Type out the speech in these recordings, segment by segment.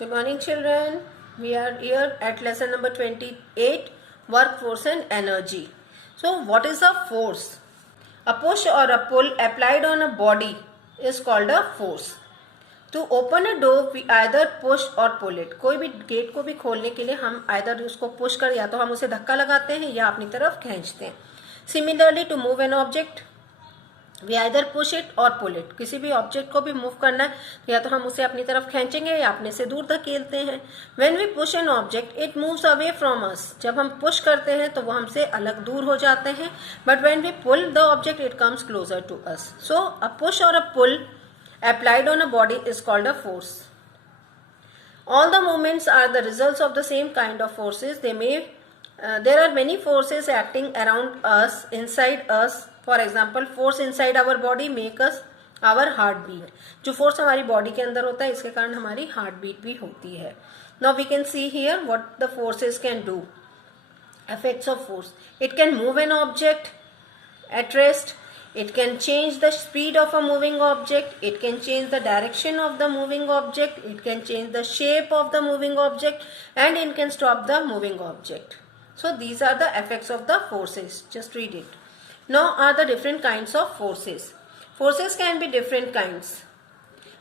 Good morning, children. We are here at lesson number 28, work, force and energy. So, what is a force? A push or a pull applied on a body is called a force. To open a door, we either push or pull it. कोई भी gate को भी खोलने के लिए हम either उसको push कर या तो हम उसे धक्का लगाते हैं या अपनी तरफ खींचते हैं. Similarly, to move an object, we either push it or pull it. किसी भी ऑब्जेक्ट को भी मूव करना है तो या तो हम उसे अपनी तरफ खींचेंगे या अपने से दूर धकेलते हैं. When we push an object it moves away from us. जब हम पुश करते हैं तो वो हमसे अलग दूर हो जाते हैं. But when we pull the object it comes closer to us. So a push or a pull applied on a body is called a force. All the movements are the results of the same kind of forces. There are many forces acting around us, inside us. For example, force inside our body make us our heartbeat. जो force हमारी body के अंदर होता है इसके कारण हमारी heartbeat भी होती है. Now we can see here what the forces can do. Effects of force. It can move an object at rest. It can change the speed of a moving object. It can change the direction of the moving object. It can change the shape of the moving object. And it can stop the moving object. So these are the effects of the forces. Just read it. Now are the different kinds of forces. Forces can be different kinds.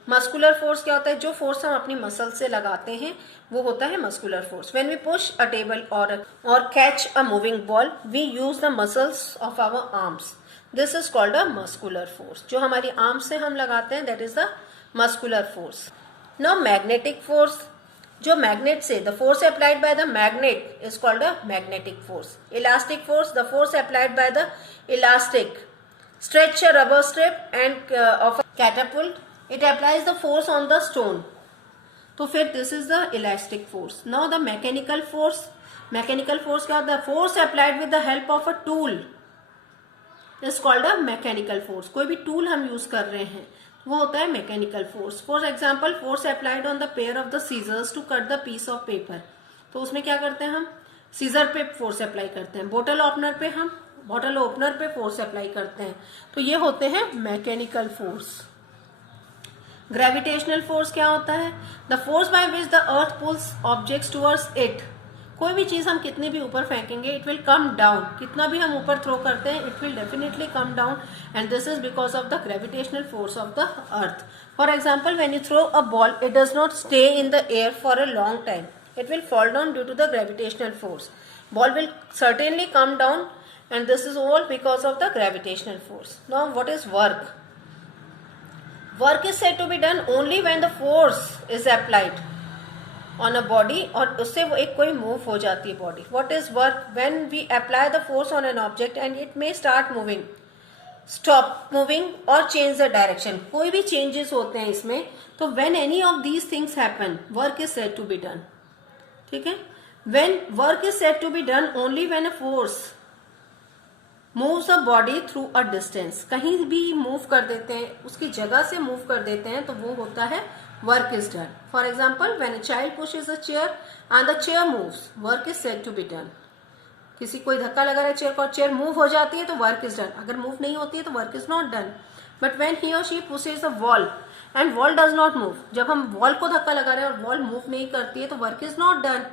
Muscular force क्या होता है? जो force हम अपनी muscle से लगाते हैं वो होता है muscular force. When we push a table और catch a moving ball we use the muscles of our arms. This is called a muscular force. जो हमारी आर्म से हम लगाते हैं that is the muscular force. Now magnetic force. जो magnet से the force applied by the magnet is called a magnetic force. Elastic force the force applied by the elastic. Stretch a rubber strip end of catapult it applies the force on the stone. तो फिर this is the elastic force. Now the mechanical force. Mechanical force क्या होता है? Force applied with the help of a tool is called a mechanical force. कोई भी tool हम use कर रहे हैं वो होता है mechanical force. For example, force applied on the pair of the scissors to cut the piece of paper. तो उसमें क्या करते हैं हम? scissor पे force apply करते हैं. bottle opener पे हम bottle opener पे force apply करते हैं. तो ये होते हैं mechanical force. ग्रेविटेशनल फोर्स क्या होता है? The force by which the earth pulls objects towards it. कोई भी चीज हम कितनी भी ऊपर फेंकेंगे इट विल कम डाउन. कितना भी हम ऊपर थ्रो करते हैं it will definitely come down and this is because of the gravitational force of the earth. For example when you throw a ball it does not stay in the air for a long time. It will fall down due to the gravitational force. Ball will certainly come down and this is all because of the gravitational force. Now what is work? Work is said to be done only when the force is applied on a body और उससे वो एक कोई move हो जाती है body. What is work? When we apply the force on an object and it may start moving, stop moving or change the direction. कोई भी changes होते हैं इसमें तो when any of these things happen, work is said to be done. ठीक है? When work is said to be done only when a force moves a body through a distance. कहीं भी मूव कर देते हैं उसकी जगह से मूव कर देते हैं तो वो होता है work is done. For example, when a child pushes a chair and the chair moves, work is said to be done. किसी कोई धक्का लगा रहा है चेयर को और चेयर मूव हो जाती है तो work is done. अगर मूव नहीं होती है तो work is not done. But when he or she pushes a wall and wall does not move, जब हम वॉल को धक्का लगा रहे हैं और वॉल मूव नहीं करती है तो work is not done.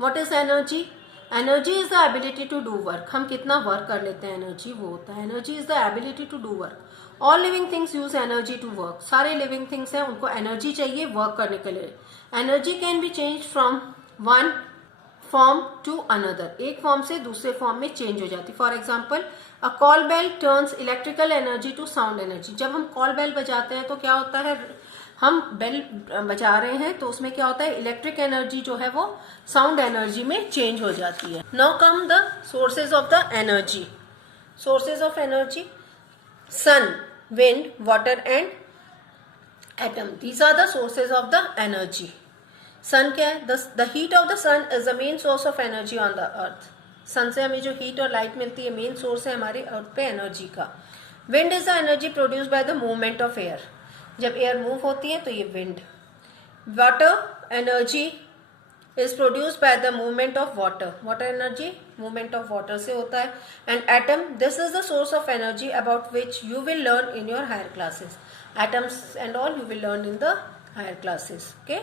What is energy? Energy is the ability to do work. हम कितना वर्क कर लेते हैं एनर्जी वो होता है. Energy is the ability to do work. All living things use energy to work. सारे लिविंग थिंग्स हैं उनको एनर्जी चाहिए वर्क करने के लिए. Energy can be change from one form to another. एक फॉर्म से दूसरे फॉर्म में चेंज हो जाती. For example a call bell turns electrical energy to sound energy. जब हम कॉल बेल बजाते हैं तो क्या होता है? हम बेल बजा रहे हैं तो उसमें क्या होता है? इलेक्ट्रिक एनर्जी जो है वो साउंड एनर्जी में चेंज हो जाती है. Now come the sources of the energy. Sources of energy: sun, wind, water and atom. These are the sources of the energy. Sun क्या है? The heat of the sun is the main source of energy on the earth. Sun से हमें जो heat और light मिलती है main source है हमारे अर्थ पे एनर्जी का. Wind is the energy produced by the movement of air. जब एयर मूव होती है तो ये wind. Water energy is produced by the movement of water. Water energy movement of water से होता है. And atom, this is the source of energy about which you will learn in your higher classes. Atoms and all you will learn in the higher classes. Okay.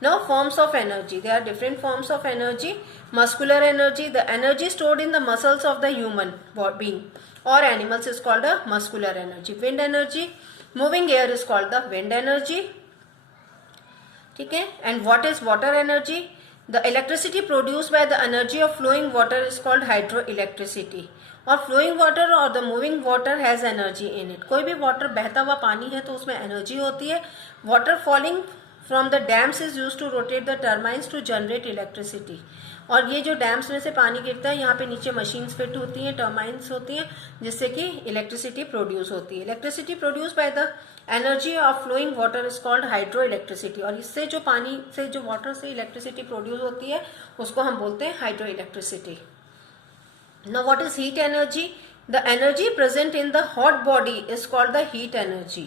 Now forms of energy. There are different forms of energy. Muscular energy, the energy stored in the muscles of the human being or animals is called a muscular energy. Wind energy, moving air is called the wind energy. ठीक है. And what is water energy? The electricity produced by the energy of flowing water is called hydroelectricity. और flowing water और the moving water has energy in it. कोई भी water, बहता हुआ पानी है तो उसमें एनर्जी होती है. Water falling from the dams is use to rotate the turbines to generate electricity. और ये जो डैम्स में से पानी गिरता है, यहाँ पे नीचे मशीन्स फिट होती हैं, टर्बाइंस होती हैं, जिससे कि इलेक्ट्रिसिटी प्रोड्यूस होती है. Electricity produce by the energy of flowing water is called hydro electricity. और इससे जो पानी से, जो वाटर से इलेक्ट्रिसिटी प्रोड्यूस होती है, उसको हम बोलते हैं hydro electricity. Now what is heat energy? The energy present in the hot body is called the heat energy.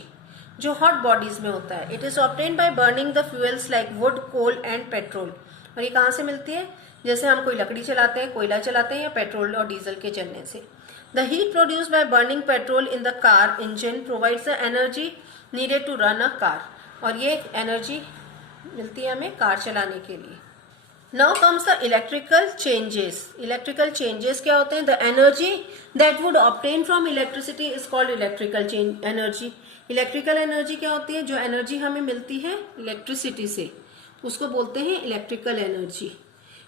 जो hot bodies में होता है. It is obtained by burning the fuels like wood, coal and petrol. और ये कहाँ से मिलती है? जैसे हम कोई लकड़ी चलाते हैं, कोयला चलाते हैं या पेट्रोल और डीजल के जलने से. The heat produced by burning petrol in the car engine provides the energy needed to run a car. और ये एनर्जी मिलती है हमें कार चलाने के लिए. Now comes the electrical changes. Electrical changes क्या होते हैं? The energy that would obtain from electricity is called electrical energy. Electrical energy क्या होती है? जो एनर्जी हमें मिलती है इलेक्ट्रिसिटी से, उसको बोलते हैं electrical energy.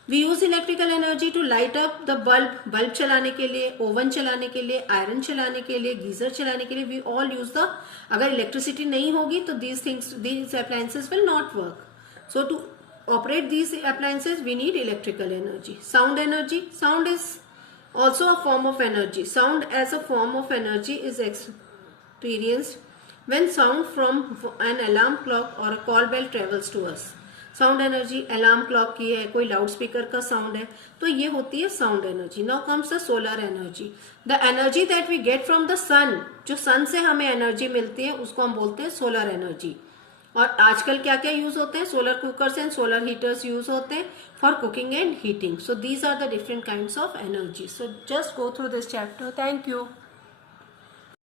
We use electrical energy to light up the bulb. Bulb चलाने के लिए, ओवन चलाने के लिए, आयरन चलाने के लिए, गीजर चलाने के लिए. We all use the. अगर इलेक्ट्रिसिटी नहीं होगी तो these appliances will not work. So to operate these appliances we need electrical energy. Sound energy. Sound is also a form of energy. Sound as a form of energy is experienced when sound from an alarm clock or a call bell travels to us. Sound energy alarm clock की है, कोई loud speaker का sound है, तो ये होती है sound energy. Now comes the solar energy. The energy that we get from the sun. जो सन से हमें एनर्जी मिलती है उसको हम बोलते हैं सोलर एनर्जी. और आजकल क्या क्या यूज होते हैं? Solar cookers and solar heaters use होते हैं for cooking and heating. So these are the different kinds of energy. So just go through this chapter. Thank you.